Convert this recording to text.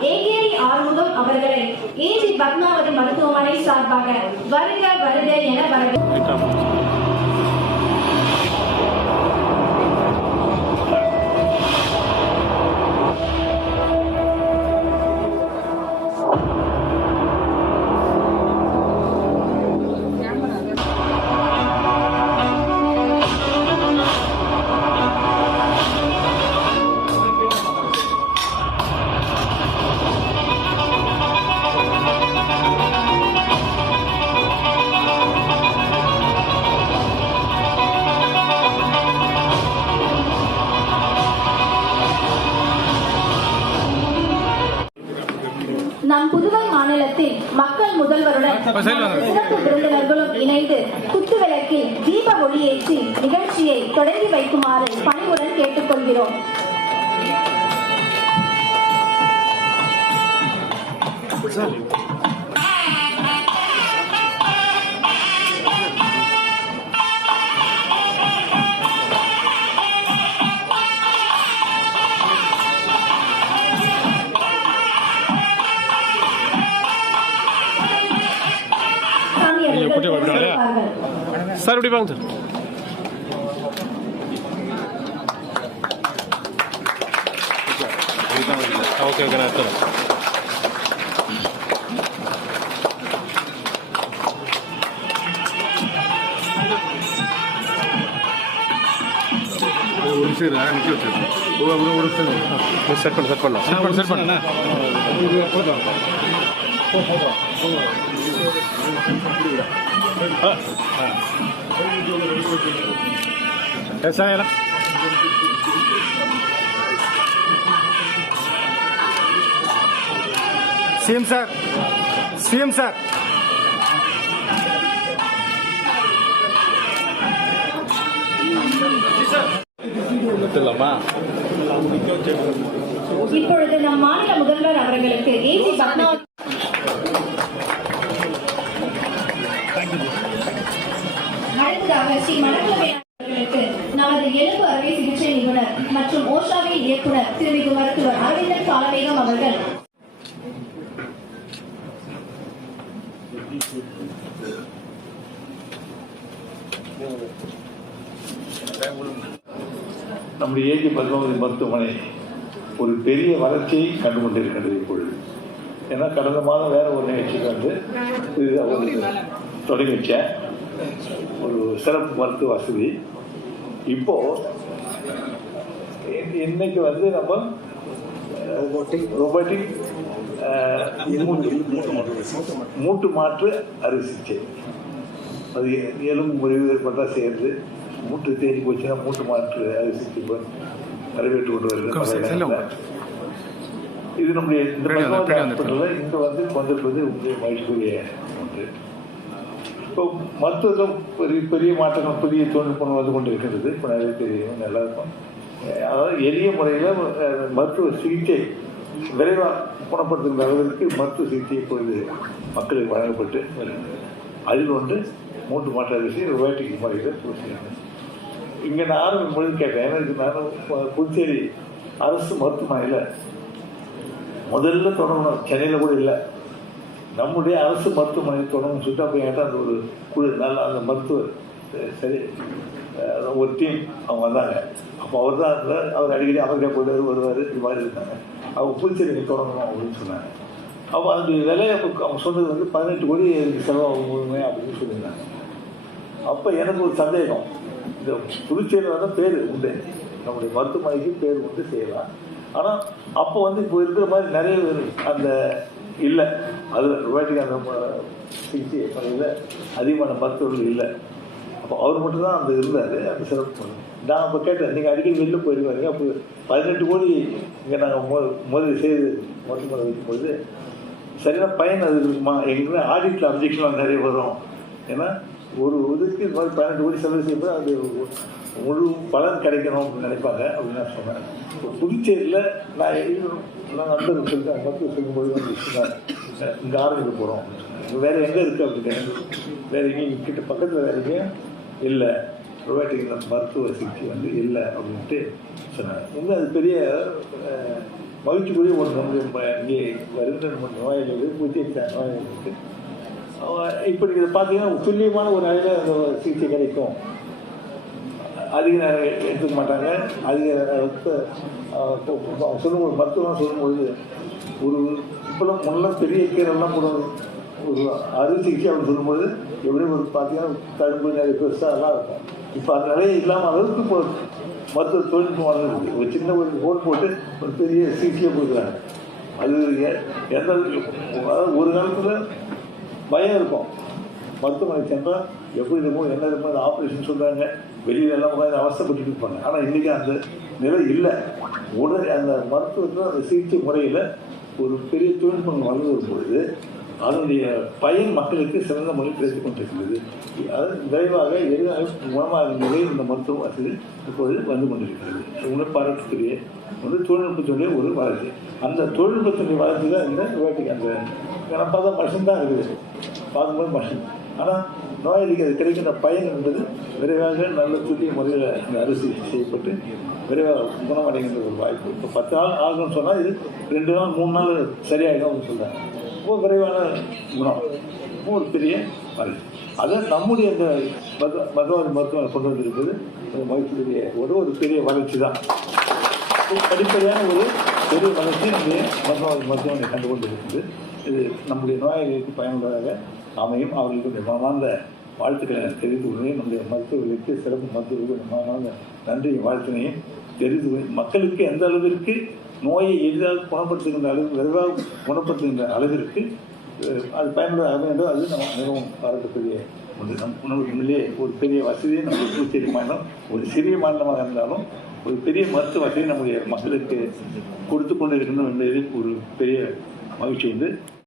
நெய்யேறி ஆறுமுகம் அவர்களை ஏஜி பத்மாவதி மருத்துவமனை சார்பாக வருக வருக என வரவேற்கிறோம் நம் புதுவை மாநிலத்தில் மக்கள் முதல்வருடன் சிறப்பு விருந்தினர்களும் இணைந்து குத்துவிளக்கில் தீப ஒளியேற்றி நிகழ்ச்சியை தொடங்கி வைக்குமாறு பணிவுடன் கேட்டுக்கொள்கிறோம். சாமி சார் இப்படி வாங்க சார். ஓகே ஓகே நான் நிமிஷம் செட் பண்ணு செட் பண்ணலாம் செட் பண்ணு செட் பண்ணு. எல்லாம் சிஎம் சார் சிஎம் சார். இப்பொழுது நம் மாநில முதல்வர் அவர்களுக்கு ஏஜி பத்மாவதி அடுத்ததாக ஸ்ரீ மணக்குளவை அவர்களுக்கு நமது எலும்பு அறுவை சிகிச்சை நிபுணர் மற்றும் ஓஷாவின் இயக்குனர் திருமிகு மருத்துவர் அரவிந்தன் காலமேகம் அவர்கள். நம்முடைய ஏகி பத்மாவதி மருத்துவமனை ஒரு பெரிய வளர்ச்சியை கண்டு கொண்டிருக்கின்றது இப்பொழுது. ஏன்னா கடந்த மாதம் வேற ஒரு நிகழ்ச்சிக்கு வந்து இது அவங்களுக்கு தொடங்கி வச்சேன் ஒரு சிறப்பு மருத்துவ வசதி. இப்போ இன்னைக்கு வந்து நம்ம ரொபோட்டிக் மூட்டு மாற்று அறுவை சிகிச்சை. அது எலும்பு முறிவு ஏற்பட்டால் சேர்ந்து மூட்டு தேடி போச்சுன்னா மூட்டு மாற்று அறுவை சிகிச்சை நிறைவேற்றி கொண்டு இடங்கள்ல. இது நம்முடைய இந்த பின்னாடி வந்து, கொண்டிருப்பது உண்மை மகிழ்ச்சிக்குரிய ஒன்று. இப்போ மருத்துவத்தில் பெரிய பெரிய மாற்றங்கள் புதிய தொழில்நுட்பம் வந்து கொண்டு இருக்கிறது இப்போ நிறைய தெரியும் நல்லா இருக்கும் அதாவது எளிய முறையில் மருத்துவ சிகிச்சை விரைவாக குணப்படுத்துகிற அளவிற்கு மருத்துவ சிகிச்சை இப்பொழுது மக்களுக்கு வழங்கப்பட்டு வருகிறது. அதில் ஒன்று மூன்று மாற்ற அரிசி ரோபாட்டிக் முறையில் பூசிக்கிறாங்க இங்கே நான் ஆரம்பிக்கும் பொழுது கேட்டேன். எனக்கு நான் புதுச்சேரி அரசு மருத்துவமனையில் முதல்ல தொடங்கணும். சென்னையில் கூட இல்லை. நம்முடைய அரசு மருத்துவமனை தொடங்கும் சொல்லிட்டு அப்போ அந்த ஒரு குழு நல்ல அந்த மருத்துவர் சரி ஒரு டீம் அவங்க வந்தாங்க. அப்போ அவர் தான் இருந்தார் அவர் அடிக்கடி அவர்கிட்ட போயிட்டு வருவார் இது மாதிரி இருந்தாங்க. அவங்க புதுச்சேரிக்கு தொடங்கணும் அப்படின்னு சொன்னாங்க. அப்போ அந்த விலையை அவங்க சொன்னது வந்து பதினெட்டு கோடி இதுக்கு செலவாகும் முழுமை அப்படின்னு சொல்லியிருந்தாங்க. அப்போ எனக்கு ஒரு சந்தேகம். இந்த புதுச்சேரியில் தான் பேர் உண்டு. நம்முடைய மருத்துவமனைக்கு பேர் உண்டு செய்யலாம். ஆனால் அப்போ வந்து இப்போ இருக்கிற மாதிரி நிறைய பேர் அந்த இல்லை அதில் ருவாட்டிக்கு அந்த ம- சிகிச்சை முறையில் அதிகமான மருத்துவர்கள் இல்லை. அப்போ அவர் மட்டும்தான் அந்த இருந்தார் அந்த சிறப்பு பண்ணு. நான் அப்போ கேட்டேன் நீங்கள் அடிக்கடி வெளில போயிருக்காங்க அப்போ பதினெட்டு கோடி இங்கே நாங்கள் மோ முதலீடு செய்து மருத்துவமனை வைக்கும்போது சரியான பயன் அது இருக்குமா? எங்களுக்கு ஆடிட்டில் அப்ஜெக்ஷன்லாம் நிறைய வரும். ஏன்னா ஒரு இதுக்கு இது மாதிரி பதினெட்டு கோடி செலவு செய்யும்போது அது முழு பலன் கிடைக்கணும் அப்படின்னு நினைப்பாங்க அப்படின்னு நான் சொன்னேன். இப்போ புதுச்சேரியில் நான் இது- நான் நண்பர்கள் சொல்லிட்டேன் மருத்துவ சொல்லும்போது வந்து சொன்னார் இங்கே ஆரம்பிக்க போகிறோம் வேறு எங்கே இருக்குது அப்படின்னு வேறு எங்கேயும் கிட்ட பக்கத்தில் வேறு எங்கேயும் இல்லை. ரொபாட்டிக் மருத்துவ சிகிச்சை வந்து இல்லை அப்படின்ட்டு சொன்னாங்க இங்கே அது பெரிய மகிழ்ச்சிக்குரிய ஒன்று. நம்முடைய இங்கே வருகின்ற நம்ம நோயாளிகள் பூஜை நோயாளிகளுக்கு இப்படி இதை பார்த்தீங்கன்னா துல்லியமான ஒரு நிலையில் அந்த சிகிச்சை கிடைக்கும். அதிக நேரம் எடுத்துக்க மாட்டாங்க. அதிக நேரம் சொல்லும்போது மருத்துவம் சொல்லும்பொழுது ஒரு இப்போலாம் முன்னெல்லாம் பெரிய கீரைலாம் கூட ஒரு அறுவை சிகிச்சை அப்படின்னு சொல்லும்போது எப்படியும் ஒரு பார்த்தீங்கன்னா கழுப்பு நிறைய பெருசாக எல்லாம் இருக்கும். இப்போ அந்த நிலையை இல்லாமல் அளவுக்கு இப்போ மருத்துவ தொழில்நுட்பம் வளர்ந்துருக்கு ஒரு சின்ன ஒரு போன் போட்டு ஒரு பெரிய சிகிச்சையை கொடுக்குறாங்க. அது எந்த ஒரு காலத்தில் பயம் இருக்கும். மருத்துவமனை சென்றால் எப்படி இருக்கும் என்ன இருக்கும் ஆப்ரேஷன் சொல்கிறாங்க வெளியில் எல்லாம் உட்காந்து அவசரப்பட்டு இருப்பாங்க. ஆனால் இன்றைக்கி அந்த நிலை இல்லை. உடனே அந்த மருத்துவத்தில் அந்த சிகிச்சை முறையில் ஒரு பெரிய தொழில்நுட்பம் வளர்ந்து வரும் பொழுது அதனுடைய பயன் மக்களுக்கு சிறந்த மொழி பேசிக் கொண்டிருக்கிறது அது விரைவாக எளிதாக குணமாக நிலையில் இந்த மருத்துவ வசதி இப்பொழுது வந்து கொண்டிருக்கிறது. உங்கள் பாராட்டுக்குரிய வந்து தொழில்நுட்பத்துடைய ஒரு வளர்ச்சி. அந்த தொழில்நுட்பத்துடைய வளர்ச்சி தான் இந்த வேட்டைக்கு அந்த ஏன்னா பார்த்தா மஷின் தான் இருக்குது. பார்க்கும்போது மஷின் ஆனால் நோயாளிக்கு அது கிடைக்கின்ற பயன் என்பது விரைவாக நல்ல துல்லிய முறையில் இந்த அரிசி செய்யப்பட்டு விரைவாக குணமடைகின்ற ஒரு வாய்ப்பு. இப்போ பத்து நாள் ஆகும்னு சொன்னால் இது ரெண்டு நாள் மூணு நாள் சரியாயிடும் அப்படின்னு சொல்கிறாங்க ரொம்ப விரைவான குணம். ஒரு பெரிய வளர்ச்சி அதை நம்முடைய இந்த மருத்துவ மருத்துவ மருத்துவம் கொண்டு வந்திருக்கிறது ஒரு மகிழ்ச்சிக்குரிய ஒரு ஒரு பெரிய வளர்ச்சி தான். படிப்படியான ஒரு பெரிய வளர்ச்சி நம்முடைய மருத்துவ மருத்துவமனை கண்டு கொண்டு இருக்குது இது நம்முடைய நோயாளிகளுக்கு பயனுள்ளதாக அமையும். அவர்களுக்கு மனமார்ந்த வாழ்த்துக்களை தெரிந்து தெரிவித்து நம்முடைய மருத்துவர்களுக்கு சிறப்பு மருத்துவர்களுக்கு மனமார்ந்த நன்றியும் வாழ்த்தினையும் தெரிந்து கொள்கிறேன். மக்களுக்கு எந்த அளவிற்கு நோயை எளிதாக குணப்படுத்துகின்ற அளவு விரைவாக குணப்படுத்துகின்ற அளவிற்கு அது பயனுள்ளதாக என்றால் அது நம்ம மிகவும் பாராட்டக்கூடிய ஒன்று. நம் நமக்கு ஒரு பெரிய வசதியை நம்ம புதுச்சேரி மாநிலம் ஒரு சிறிய மாநிலமாக இருந்தாலும் ஒரு பெரிய மருத்துவ வசதியை நம்முடைய மக்களுக்கு கொடுத்து கொண்டு இருக்கணும் என்பதில் ஒரு பெரிய மகிழ்ச்சி உண்டு